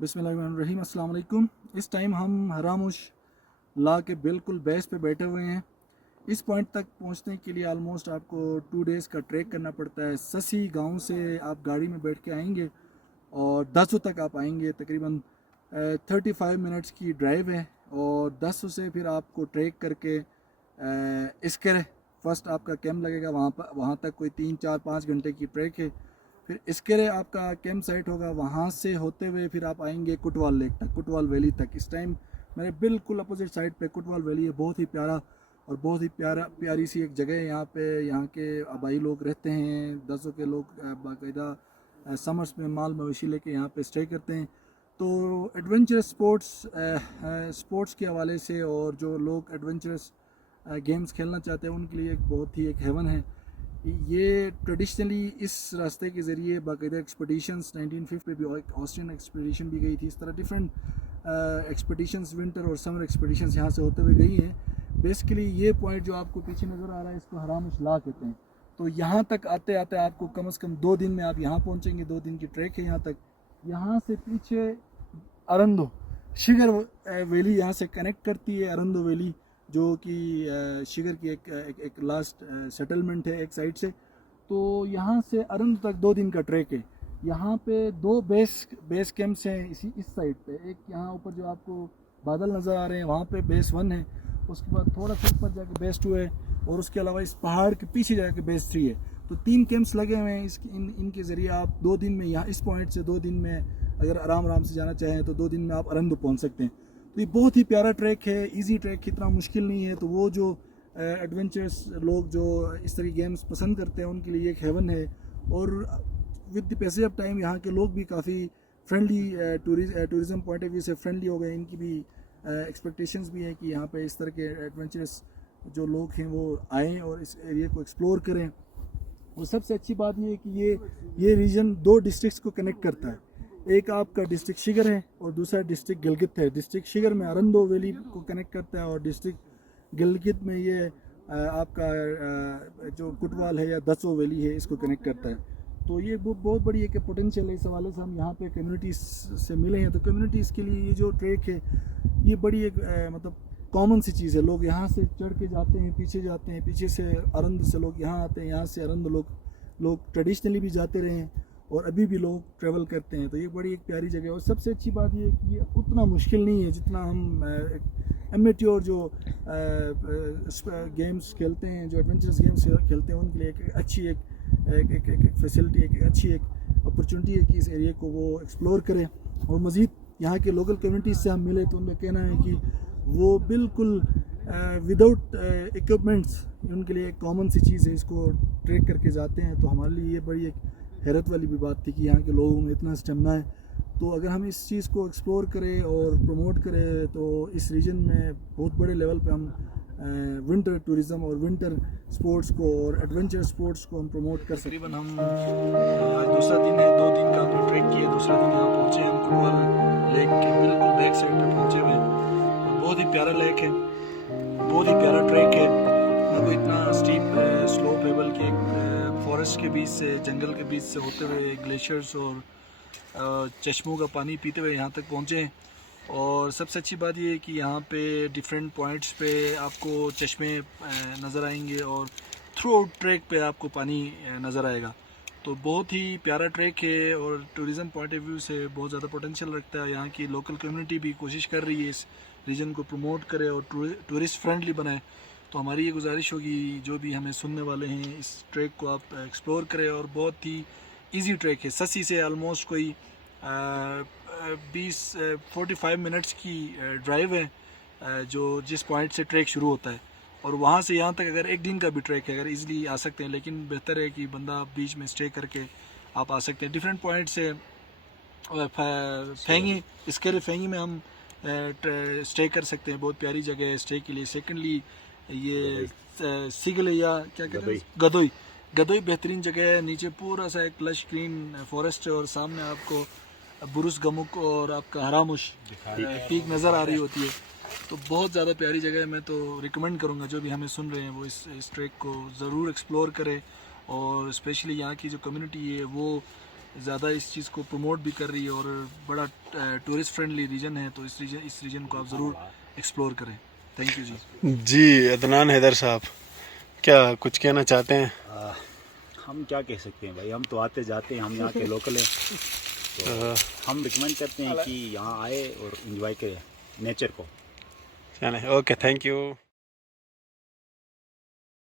बिस्मिल्लाहिर्रहमानिर्रहीम, अस्सलाम वालेकुम। इस टाइम हम हरामुश ला के बिल्कुल बेस पे बैठे हुए हैं। इस पॉइंट तक पहुंचने के लिए आलमोस्ट आपको 2 डेज़ का ट्रैक करना पड़ता है। ससी गांव से आप गाड़ी में बैठ के आएंगे और दसों तक आप आएंगे। तकरीबन 35 मिनट्स की ड्राइव है और दसों से फिर आपको ट्रैक करके इसके फर्स्ट आपका कैंप लगेगा। वहाँ तक कोई 3 4 5 घंटे की ट्रैक है। फिर इसके लिए आपका कैंप साइट होगा। वहाँ से होते हुए फिर आप आएंगे कुटवाल लेक तक, कुटवाल वैली तक। इस टाइम मेरे बिल्कुल अपोजिट साइड पे कुटवाल वैली है। बहुत ही प्यारा और बहुत ही प्यारी सी एक जगह है यहाँ पे। यहाँ के आबाई लोग रहते हैं, दसों के लोग बाकायदा समर्स में माल मवेशी लेके यहाँ पे स्टे करते हैं। तो एडवेंचरस स्पोर्ट्स के हवाले से और जो लोग एडवेंचरस गेम्स खेलना चाहते हैं उनके लिए एक बहुत ही एक हेवन है ये। ट्रेडिशनली इस रास्ते के ज़रिए बाकायदा एक्सपीडिशंस 1950 में भी एक ऑस्ट्रियन एक्सपीडिशन भी गई थी। इस तरह डिफरेंट एक्सपीडिशंस, विंटर और समर एक्सपीडिशंस यहाँ से होते हुए गई हैं। बेसिकली ये पॉइंट जो आपको पीछे नज़र आ रहा है इसको हरामुश ला कहते हैं। तो यहाँ तक आते आते आपको कम से कम 2 दिन में आप यहाँ पहुँचेंगे। 2 दिन की ट्रैक है यहाँ तक। यहाँ से पीछे अरंदो शिगर वैली यहाँ से कनेक्ट करती है। अरंदो वैली जो कि शिगर की एक लास्ट सेटलमेंट है एक साइड से। तो यहाँ से अरंद तक 2 दिन का ट्रैक है। यहाँ पे 2 बेस कैंप्स हैं इस साइड पे। एक यहाँ ऊपर जो आपको बादल नज़र आ रहे हैं वहाँ पे बेस 1 है। उसके बाद थोड़ा सा ऊपर जाके बेस 2 है और उसके अलावा इस पहाड़ के पीछे जाके बेस 3 है। तो 3 कैंप्स लगे हुए हैं। इनके ज़रिए आप 2 दिन में यहाँ इस पॉइंट से 2 दिन में अगर आराम से जाना चाहें तो 2 दिन में आप अरंद पहुँच सकते हैं। तो ये बहुत ही प्यारा ट्रैक है, इजी ट्रैक, इतना मुश्किल नहीं है। तो वो जो एडवेंचरस लोग जो इस तरह गेम्स पसंद करते हैं उनके लिए एक हेवन है। और with the passage of time यहाँ के लोग भी काफ़ी friendly, tourism point of view से फ्रेंडली हो गए। इनकी भी एक्सपेक्टेशंस भी हैं कि यहाँ पे इस तरह के एडवेंचरस जो लोग हैं वो आएँ और इस एरिया को एक्सप्लोर करें। और सबसे अच्छी बात ये है कि ये रीजन 2 डिस्ट्रिक्ट्स को कनेक्ट करता है। एक आपका डिस्ट्रिक्ट शिगर है और दूसरा डिस्ट्रिक्ट गिलगित है। डिस्ट्रिक्ट शिगर में अरंदो वैली को कनेक्ट करता है और डिस्ट्रिक्ट गिलगित में ये आपका जो कुटवाल है या दसो वैली है इसको कनेक्ट करता है। तो ये बहुत बड़ी एक पोटेंशियल है। इस हवाले से हम यहाँ पे कम्युनिटीज़ से मिले हैं। तो कम्युनिटीज़ के लिए ये जो ट्रैक है ये बड़ी एक मतलब कॉमन सी चीज़ है। लोग यहाँ से चढ़ के जाते हैं, पीछे जाते हैं, पीछे से अरंद से लोग यहाँ आते हैं, यहाँ से अरंद लोग ट्रेडिशनली भी जाते रहे हैं और अभी भी लोग ट्रैवल करते हैं। तो ये बड़ी एक प्यारी जगह है। और सबसे अच्छी बात ये है कि ये उतना मुश्किल नहीं है जितना हम एमेट्योर जो गेम्स खेलते हैं, जो एडवेंचरस गेम्स खेलते हैं उनके लिए एक अच्छी एक फैसिलिटी, एक अच्छी एक अपॉर्चुनिटी है कि इस एरिया को वो एक्सप्लोर करें। और मज़ीद यहाँ के लोकल कम्युनिटीज़ से हम मिले तो उनका कहना है कि वो बिल्कुल विदाउट इक्विपमेंट्स उनके लिए एक कॉमन सी चीज़ है, इसको ट्रैक करके जाते हैं। तो हमारे लिए ये बड़ी एक हैरत वाली भी बात थी कि यहाँ के लोगों में इतना स्टेमिना है। तो अगर हम इस चीज़ को एक्सप्लोर करें और प्रमोट करें तो इस रीजन में बहुत बड़े लेवल पे हम विंटर टूरिज़म और विंटर स्पोर्ट्स को और एडवेंचर स्पोर्ट्स को हम प्रमोट कर सकते हैं। तकरीबन हम दूसरा दिन है, 2 दिन का हमने ट्रैक किया। दूसरा दिन यहाँ पहुँचे हम कुटवाल लेक के बिल्कुल बैक साइड पे पहुँचे हुए हैं। बहुत ही प्यारा लेक है, बहुत ही प्यारा ट्रैक है। ना कोई इतना स्टीप स्लोप है बल्कि एक फॉरेस्ट के बीच से, जंगल के बीच से होते हुए ग्लेशियर्स और चश्मों का पानी पीते हुए यहाँ तक पहुँचे हैं। और सबसे अच्छी बात ये है कि यहाँ पे डिफरेंट पॉइंट्स पे आपको चश्मे नज़र आएंगे और थ्रू आउट ट्रैक पे आपको पानी नज़र आएगा। तो बहुत ही प्यारा ट्रैक है और टूरिज़म पॉइंट ऑफ व्यू से बहुत ज़्यादा पोटेंशियल रखता है। यहाँ की लोकल कम्युनिटी भी कोशिश कर रही है इस रीजन को प्रमोट करे और टूरिस्ट फ्रेंडली बनाए। तो हमारी ये गुजारिश होगी जो भी हमें सुनने वाले हैं इस ट्रैक को आप एक्सप्लोर करें। और बहुत ही इजी ट्रैक है। ससी से ऑलमोस्ट कोई 45 मिनट्स की ड्राइव है जो जिस पॉइंट से ट्रैक शुरू होता है। और वहाँ से यहाँ तक अगर 1 दिन का भी ट्रैक है, अगर इजीली आ सकते हैं। लेकिन बेहतर है कि बंदा बीच में स्टे करके आप आ सकते हैं। डिफरेंट पॉइंट से फेंगी, इसके लिए फेंगी में हम स्टे कर सकते हैं। बहुत प्यारी जगह है स्टे के लिए। सेकेंडली ये सिगले या क्या कहते हैं, गदोई बेहतरीन जगह है। नीचे पूरा सा एक लश ग्रीन फॉरेस्ट है और सामने आपको बुरुस गमुक और आपका हरामुश पीक नज़र आ रही होती है। तो बहुत ज़्यादा प्यारी जगह है। मैं तो रिकमेंड करूँगा जो भी हमें सुन रहे हैं वो इस ट्रैक को ज़रूर एक्सप्लोर करें। और स्पेशली यहाँ की जो कम्युनिटी है वो ज़्यादा इस चीज़ को प्रमोट भी कर रही है और बड़ा टूरिस्ट फ्रेंडली रीजन है, तो इस रीजन को आप ज़रूर एक्सप्लोर करें। थैंक यू जी। जी अदनान हैदर साहब, क्या कुछ कहना चाहते हैं? हम क्या कह सकते हैं भाई, हम तो आते जाते हैं, हम यहाँ के लोकल हैं, तो हम रिकमेंड करते हैं कि यहाँ आए और एंजॉय करें नेचर को। चलें, ओके, थैंक यू।